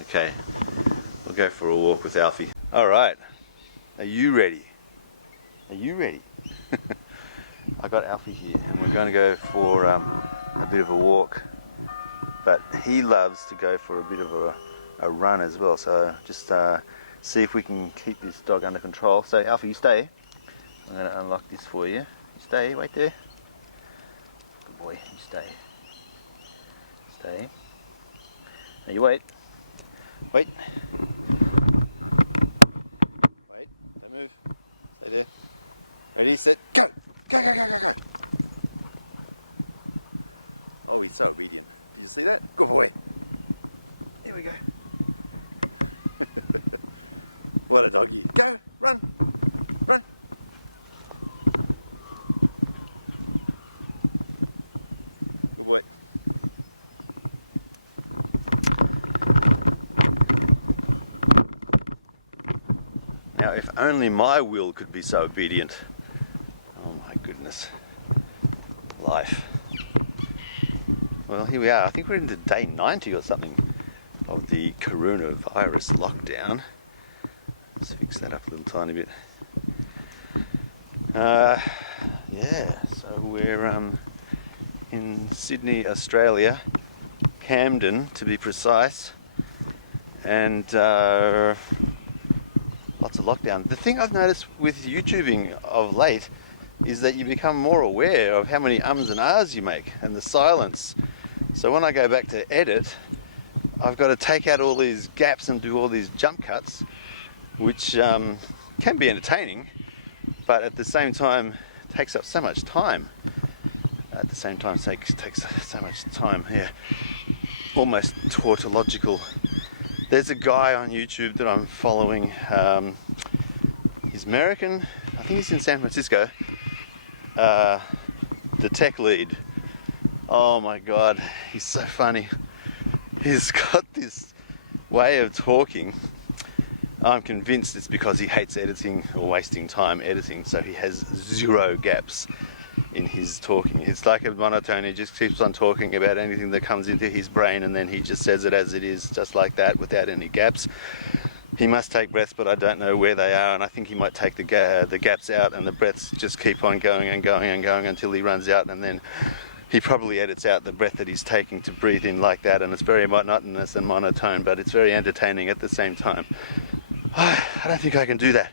Okay, we'll go for a walk with Alfie. Alright, are you ready? Are you ready? I got Alfie here and we're going to go for a bit of a walk, but he loves to go for a bit of a run as well, so just see if we can keep this dog under control. So Alfie, you stay. I'm going to unlock this for you. You stay, wait there. Good boy, you stay. Stay. Now you wait. Wait. Wait, don't move. Stay there. Ready, set, go! Go, go, go, go, go! Oh, he's so obedient. Did you see that? Good boy. Here we go. What a doggy. Go, run! Run! Good boy. Now, if only my will could be so obedient. Oh my goodness. Life. Well, here we are. I think we're into day 90 or something of the coronavirus lockdown. Let's fix that up a little tiny bit. Yeah, so we're in Sydney, Australia, Camden to be precise, and lots of lockdown. The thing I've noticed with YouTubing of late is that you become more aware of how many ums and ahs you make and the silence. So when I go back to edit, I've got to take out all these gaps and do all these jump cuts, which can be entertaining, but at the same time takes up so much time. At the same time takes so much time here. Almost tautological. There's a guy on YouTube that I'm following. He's American. I think he's in San Francisco. The tech lead. Oh my god, he's so funny. He's got this way of talking. I'm convinced it's because he hates editing or wasting time editing, so he has zero gaps in his talking. It's like a monotone. He just keeps on talking about anything that comes into his brain, and then he just says it as it is, just like that, without any gaps. He must take breaths, but I don't know where they are, and I think he might take the gaps out, and the breaths just keep on going and going and going until he runs out, and then he probably edits out the breath that he's taking to breathe in like that, and it's very monotonous and monotone, but it's very entertaining at the same time. I don't think I can do that.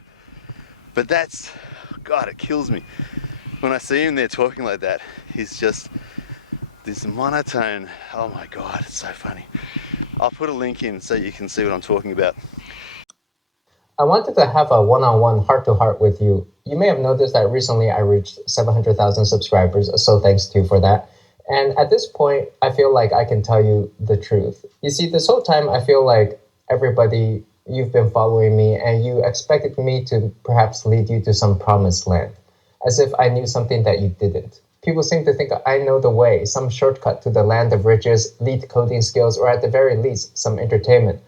But that's, God, it kills me. When I see him there talking like that, he's just this monotone. Oh my God, it's so funny. I'll put a link in so you can see what I'm talking about. I wanted to have a one-on-one heart-to-heart with you. You may have noticed that recently I reached 700,000 subscribers, so thanks to you for that. And at this point, I feel like I can tell you the truth. You see, this whole time I feel like everybody, you've been following me and you expected me to perhaps lead you to some promised land, as if I knew something that you didn't. People seem to think I know the way, some shortcut to the land of riches, lead coding skills, or at the very least, some entertainment.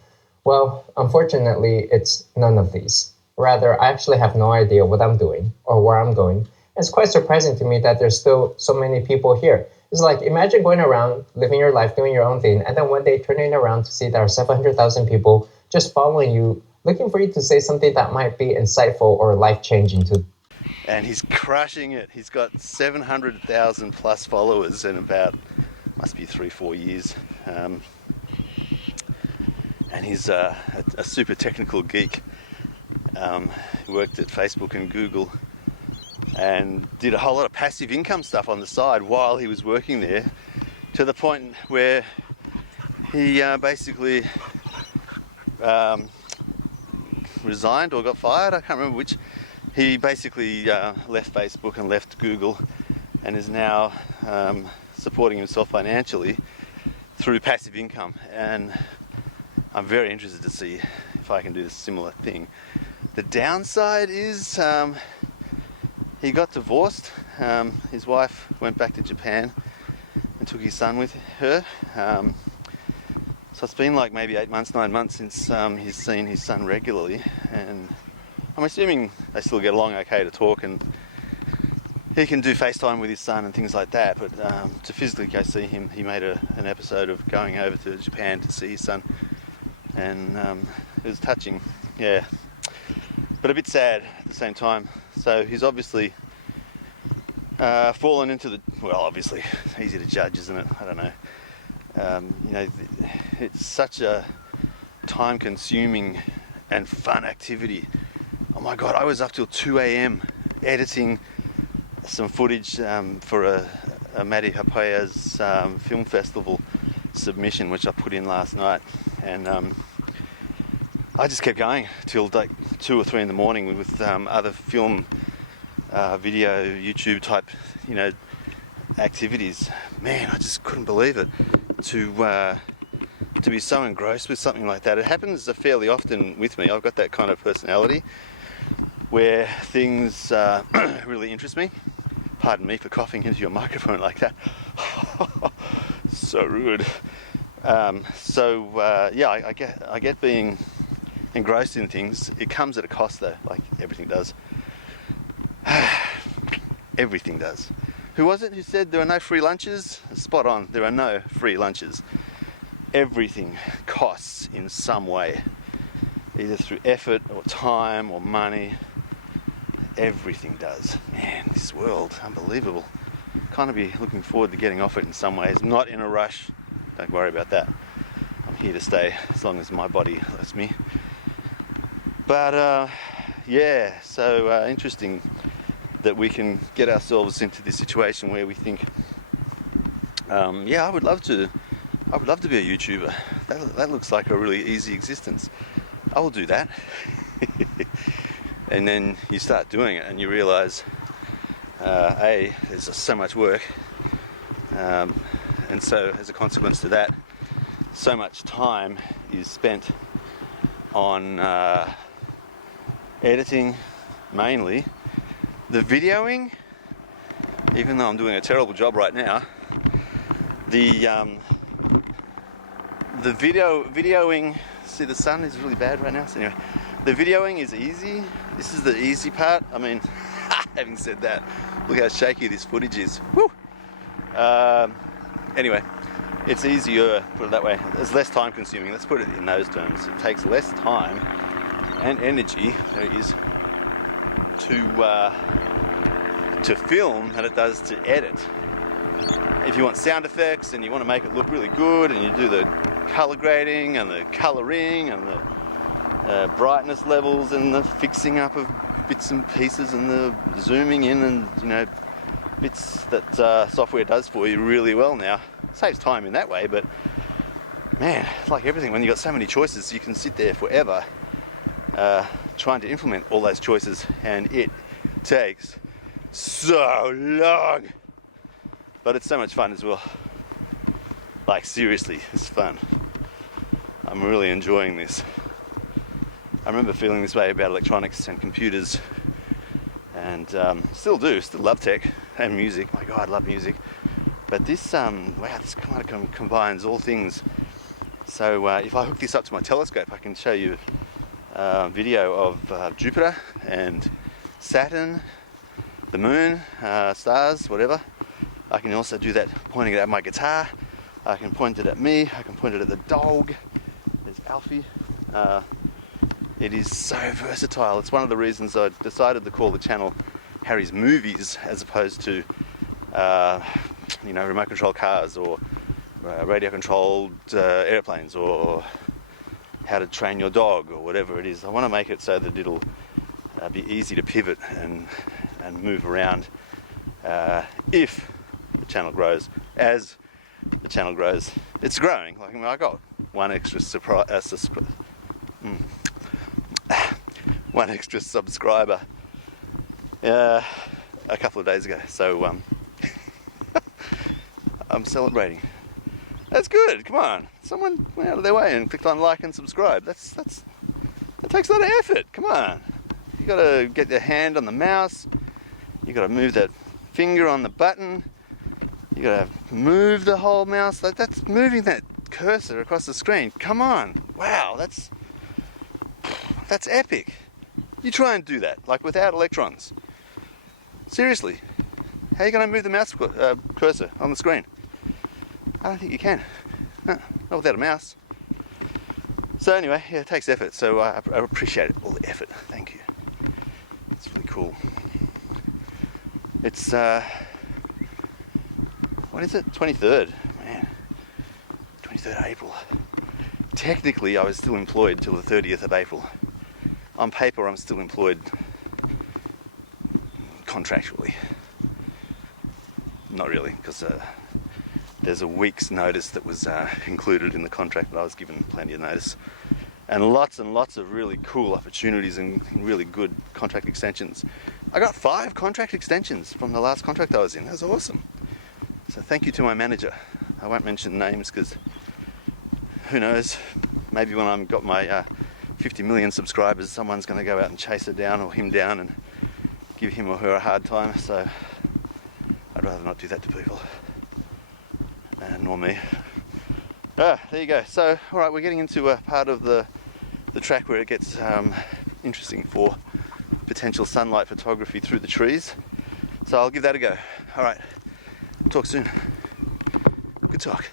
Well, unfortunately, it's none of these. Rather, I actually have no idea what I'm doing or where I'm going. And it's quite surprising to me that there's still so many people here. It's like, imagine going around, living your life, doing your own thing, and then one day turning around to see there are 700,000 people just following you, looking for you to say something that might be insightful or life-changing to. And he's crushing it. He's got 700,000 plus followers in about, must be 3-4 years. And he's a super technical geek. He worked at Facebook and Google and did a whole lot of passive income stuff on the side while he was working there, to the point where he basically resigned or got fired. I can't remember which. He basically left Facebook and left Google and is now supporting himself financially through passive income. And I'm very interested to see if I can do a similar thing. The downside is he got divorced. His wife went back to Japan and took his son with her. So it's been like maybe 8 months, 9 months since he's seen his son regularly. And I'm assuming they still get along okay to talk, and he can do FaceTime with his son and things like that. But to physically go see him, he made an episode of going over to Japan to see his son and it was touching, yeah, but a bit sad at the same time. So he's obviously fallen into the, well, obviously, easy to judge, isn't it? I don't know. You know, it's such a time-consuming and fun activity. Oh my God, I was up till 2 a.m. editing some footage for a Madi Hapaya's film festival submission, which I put in last night, and I just kept going till like 2 or 3 in the morning with other film, video, YouTube type, you know, activities. Man, I just couldn't believe it to be so engrossed with something like that. It happens fairly often with me. I've got that kind of personality where things really interest me. Pardon me for coughing into your microphone like that. So rude. Yeah, I get being engrossed in things. It comes at a cost though, like everything does. Everything does. Who was it who said there are no free lunches? Spot on, there are no free lunches. Everything costs in some way, either through effort or time or money. Everything does. Man, this world, unbelievable. Kind of be looking forward to getting off it in some ways. Not in a rush, don't worry about that. I'm here to stay as long as my body lets me. But yeah, so interesting that we can get ourselves into this situation where we think, yeah, I would love to be a YouTuber. That looks like a really easy existence. I will do that. And then you start doing it and you realize, A, there's just so much work, and so as a consequence to that, so much time is spent on editing, mainly. The videoing, even though I'm doing a terrible job right now, the videoing, see, the sun is really bad right now, so anyway, the videoing is easy. This is the easy part. I mean, having said that, look how shaky this footage is. Woo! Anyway, it's easier, put it that way. It's less time consuming. Let's put it in those terms. It takes less time and energy, there it is, to film than it does to edit. If you want sound effects and you want to make it look really good, and you do the color grading and the coloring and the brightness levels and the fixing up of bits and pieces and the zooming in and, you know, bits that software does for you really well now. Saves time in that way, but man, it's like everything. When you've got so many choices, you can sit there forever trying to implement all those choices, and it takes so long. But it's so much fun as well. Like, seriously, it's fun. I'm really enjoying this. I remember feeling this way about electronics and computers, and still love tech and music. My God, I love music. But this, wow, this kind of combines all things. So if I hook this up to my telescope, I can show you video of Jupiter and Saturn, the moon, stars, whatever. I can also do that pointing it at my guitar. I can point it at me. I can point it at the dog. There's Alfie. It is so versatile. It's one of the reasons I decided to call the channel Harry's Movies as opposed to, you know, remote control cars or radio controlled airplanes or how to train your dog or whatever it is. I want to make it so that it'll be easy to pivot and move around if the channel grows. As the channel grows, it's growing. Like, I mean, I got one extra one extra subscriber a couple of days ago, so I'm celebrating. That's good. Come on, someone went out of their way and clicked on like and subscribe. That takes a lot of effort. Come on, you got to get your hand on the mouse. You got to move that finger on the button. You got to move the whole mouse. That's moving that cursor across the screen. Come on, wow, that's epic. You try and do that, like without electrons. Seriously, how are you going to move the mouse cursor on the screen? I don't think you can. Not without a mouse. So anyway, yeah, it takes effort. So I appreciate it, all the effort. Thank you. It's really cool. It's what is it? 23rd. Man, 23rd April. Technically, I was still employed till the 30th of April. On paper, I'm still employed contractually. Not really, because there's a week's notice that was included in the contract, but I was given plenty of notice. And lots of really cool opportunities and really good contract extensions. I got 5 contract extensions from the last contract I was in. That was awesome. So thank you to my manager. I won't mention names because who knows, maybe when I've got my 50 million subscribers, someone's going to go out and chase her down or him down and give him or her a hard time. So I'd rather not do that to people. Nor me. There you go. So, alright, we're getting into a part of the track where it gets interesting for potential sunlight photography through the trees. So I'll give that a go. Alright, talk soon. Good talk.